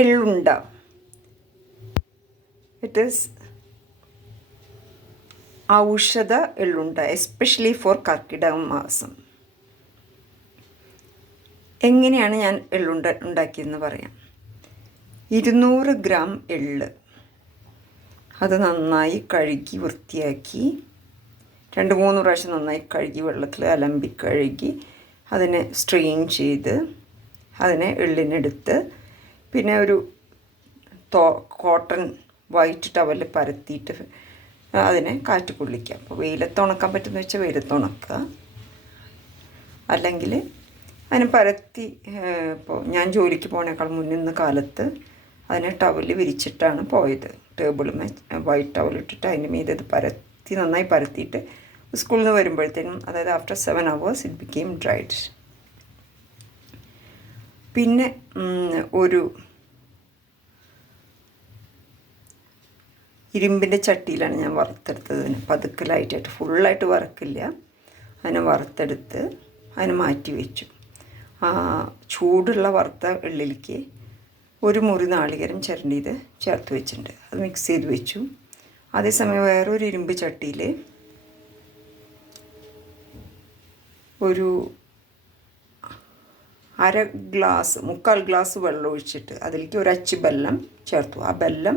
എള്ളുണ്ട. It is ഔഷധ എള്ളുണ്ട, especially for കർക്കിടക മാസം. എങ്ങനെയാണ് ഞാൻ എള്ളുണ്ട ഉണ്ടാക്കിയെന്ന് പറയാം. 200 ഗ്രാം എള്ള്, അത് നന്നായി കഴുകി വൃത്തിയാക്കി 2-3 പ്രാവശ്യം നന്നായി കഴുകി വെള്ളത്തിൽ അലമ്പി കഴുകി അതിനെ സ്ട്രെയിൻ ചെയ്ത് അതിനെ എള്ളിനെടുത്ത് പിന്നെ ഒരു കോട്ടൺ വൈറ്റ് ടവലിൽ പരത്തിയിട്ട് അതിനെ കാറ്റ് കൊള്ളിക്കുക. അപ്പോൾ വെയിലത്ത് ഉണക്കാൻ പറ്റുന്ന വെച്ചാൽ വെയിലത്ത് ഉണക്കുക, അല്ലെങ്കിൽ അതിനെ പരത്തി. ഇപ്പോൾ ഞാൻ ജോലിക്ക് പോണേക്കാൾ മുന്നിന്ന് കാലത്ത് അതിനെ ടവല് വിരിച്ചിട്ടാണ് പോയത്. ടേബിളുമേ വൈറ്റ് ടവലിട്ടിട്ട് അതിൻ്റെ മീതെ ഇത് പരത്തി നന്നായി പരത്തിയിട്ട് സ്കൂളിൽ നിന്ന് വരുമ്പോഴത്തേനും, അതായത് after 7 hours it became dried. പിന്നെ ഒരു ഇരുമ്പിൻ്റെ ചട്ടിയിലാണ് ഞാൻ വറുത്തെടുത്തത്. അതിന് പതുക്കലായിട്ടായിട്ട് ഫുള്ളായിട്ട് വറക്കില്ല, അതിനെ വറുത്തെടുത്ത് അതിന് മാറ്റി വെച്ചു. ചൂടുള്ള വറുത്ത എള്ളിലേക്ക് ഒരു മുറി നാളികേരം ചിരണ്ടിയത് ചേർത്ത് വെച്ചിട്ടുണ്ട്. അത് മിക്സ് ചെയ്ത് വെച്ചു. അതേസമയം വേറൊരു ഇരുമ്പ് ചട്ടിയിൽ ഒരു 1/4 ഗ്ലാസ് വെള്ളം ഒഴിച്ചിട്ട് അതിലേക്ക് ഒരു അച്ച് ബെല്ലം ചേർത്തു. ആ ബെല്ലം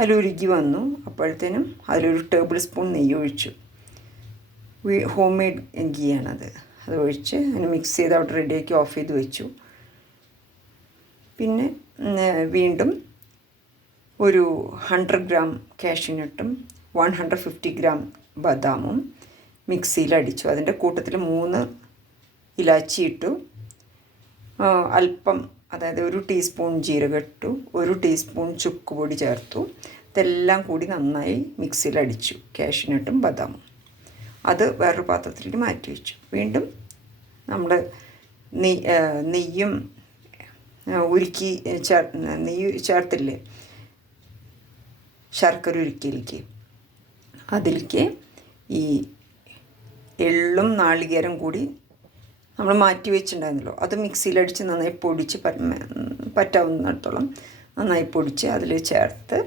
അതിലുരുകി വന്നു. അപ്പോഴത്തേനും അതിലൊരു ടേബിൾ സ്പൂൺ നെയ്യ് ഒഴിച്ചു. ഹോം മെയ്ഡ് ഗീയാണത്. അത് ഒഴിച്ച് അതിന് മിക്സ് ചെയ്ത് അവിടെ റെഡിയാക്കി ഓഫ് ചെയ്ത് വെച്ചു. പിന്നെ വീണ്ടും ഒരു 100 ഗ്രാം കാഷ്യൂനട്ടും 150 ഗ്രാം ബദാമും മിക്സിയിൽ അടിച്ചു. അതിൻ്റെ കൂട്ടത്തിൽ 3 ഇലാച്ചി ഇട്ടു. അല്പം, അതായത് 1 ടീസ്പൂൺ ജീരകം ഇട്ടു, 1 ടീസ്പൂൺ ചുക്ക് പൊടി ചേർത്തു. ഇതെല്ലാം കൂടി നന്നായി മിക്സിയിൽ അടിച്ചു, കാഷ്യൂനട്ടും ബദാമും. അത് വേറൊരു പാത്രത്തിലേക്ക് മാറ്റി വെച്ചു. വീണ്ടും നമ്മൾ നെയ്യും ഉരുക്കി നെയ്യ് ചേർത്തില്ലേ ശർക്കര ഉരുക്കിയിലേക്ക്, അതിലേക്ക് ഈ എള്ളും നാളികേരം കൂടി നമ്മൾ മാറ്റി വെച്ചിട്ടുണ്ടായിരുന്നല്ലോ, അത് മിക്സിയിലടിച്ച് നന്നായി പൊടിച്ച് പറ്റാവുന്നിടത്തോളം നന്നായി പൊടിച്ച് അതിൽ ചേർത്ത്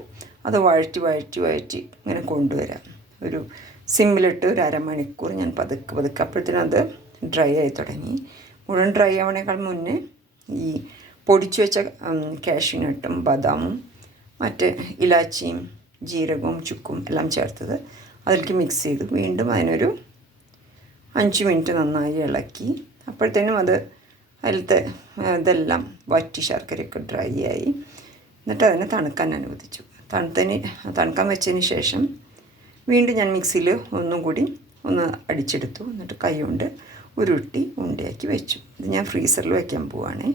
അത് വഴറ്റി ഇങ്ങനെ കൊണ്ടുവരാം. ഒരു സിമ്മിലിട്ട് ഒരു അരമണിക്കൂർ ഞാൻ പതുക്കെ അപ്പോഴത്തേനും അത് ഡ്രൈ ആയി തുടങ്ങി. മുഴുവൻ ഡ്രൈ ആവണേക്കാൾ മുന്നേ ഈ പൊടിച്ചു വെച്ച കാഷ്യൂനട്ടും ബദാമും മറ്റ് ഇലാച്ചിയും ജീരകവും ചുക്കും എല്ലാം ചേർത്തത് അതിലേക്ക് മിക്സ് ചെയ്തു. വീണ്ടും അതിനൊരു 5 മിനിറ്റ് നന്നായി ഇളക്കി. അപ്പോഴത്തേനും അത് അതിലത്തെ ഇതെല്ലാം വറ്റി ശർക്കരയൊക്കെ ഡ്രൈ ആയി. എന്നിട്ട് അതിനെ തണുക്കാൻ അനുവദിച്ചു. തണുക്കാൻ വെച്ചതിന് ശേഷം വീണ്ടും ഞാൻ മിക്സിയിൽ ഒന്നും കൂടി ഒന്ന് അടിച്ചെടുത്തു. എന്നിട്ട് കൈ കൊണ്ട് ഉരുട്ടി ഉണ്ടയാക്കി വെച്ചു. ഇത് ഞാൻ ഫ്രീസറിൽ വയ്ക്കാൻ പോവുകയാണേ.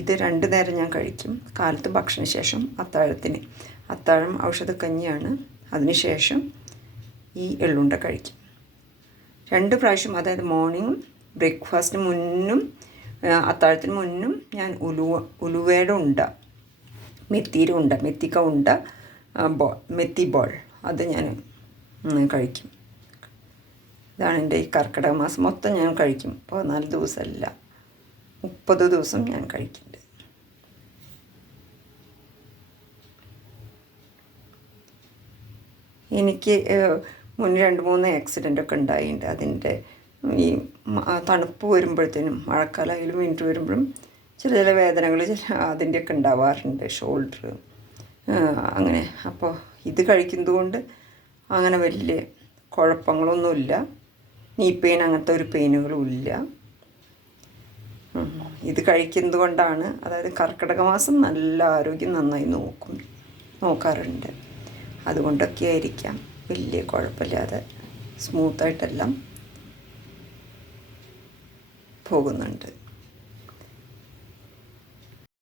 ഇത് 2 നേരം ഞാൻ കഴിക്കും. കാലത്ത് ഭക്ഷണശേഷം അത്താഴം ഔഷധക്കഞ്ഞിയാണ്. അതിനുശേഷം ഈ എള്ളുണ്ട കഴിക്കും. 2 പ്രാവശ്യം, അതായത് മോർണിംഗും ബ്രേക്ക്ഫാസ്റ്റിന് മുന്നും അത്താഴത്തിന് മുന്നും ഞാൻ ഉലുവയുടെ ഉണ്ട, മെത്തിയുടെ ഉണ്ട, മെത്തിക്ക ഉണ്ട, മെത്തി ബോൾ, അത് ഞാൻ കഴിക്കും. ഇതാണ് എൻ്റെ ഈ കർക്കിടക മാസം മൊത്തം ഞാൻ കഴിക്കും. 14 ദിവസമല്ല, 30 ദിവസം ഞാൻ കഴിക്കുന്നുണ്ട്. എനിക്ക് മുന്നേ 2-3 ആക്സിഡൻ്റൊക്കെ ഉണ്ടായിട്ടുണ്ട്. അതിൻ്റെ ഈ തണുപ്പ് വരുമ്പോഴത്തേനും മഴക്കാലമായാലും വിൻ്റർ വരുമ്പോഴും ചില വേദനകൾ അതിൻ്റെയൊക്കെ ഉണ്ടാവാറുണ്ട്, ഷോൾഡർ അങ്ങനെ. അപ്പോൾ ഇത് കഴിക്കുന്നത് കൊണ്ട് അങ്ങനെ വലിയ കുഴപ്പങ്ങളൊന്നുമില്ല. നീ പെയിൻ അങ്ങനത്തെ ഒരു പെയിനുകളും ഇല്ല. ഇത് കഴിക്കുന്നത് കൊണ്ടാണ്, അതായത് കർക്കിടക മാസം നല്ല ആരോഗ്യം നന്നായി നോക്കാറുണ്ട്. അതുകൊണ്ടൊക്കെ ആയിരിക്കാം വലിയ കുഴപ്പമില്ലാതെ സ്മൂത്തായിട്ടെല്ലാം പോകുന്നുണ്ട്.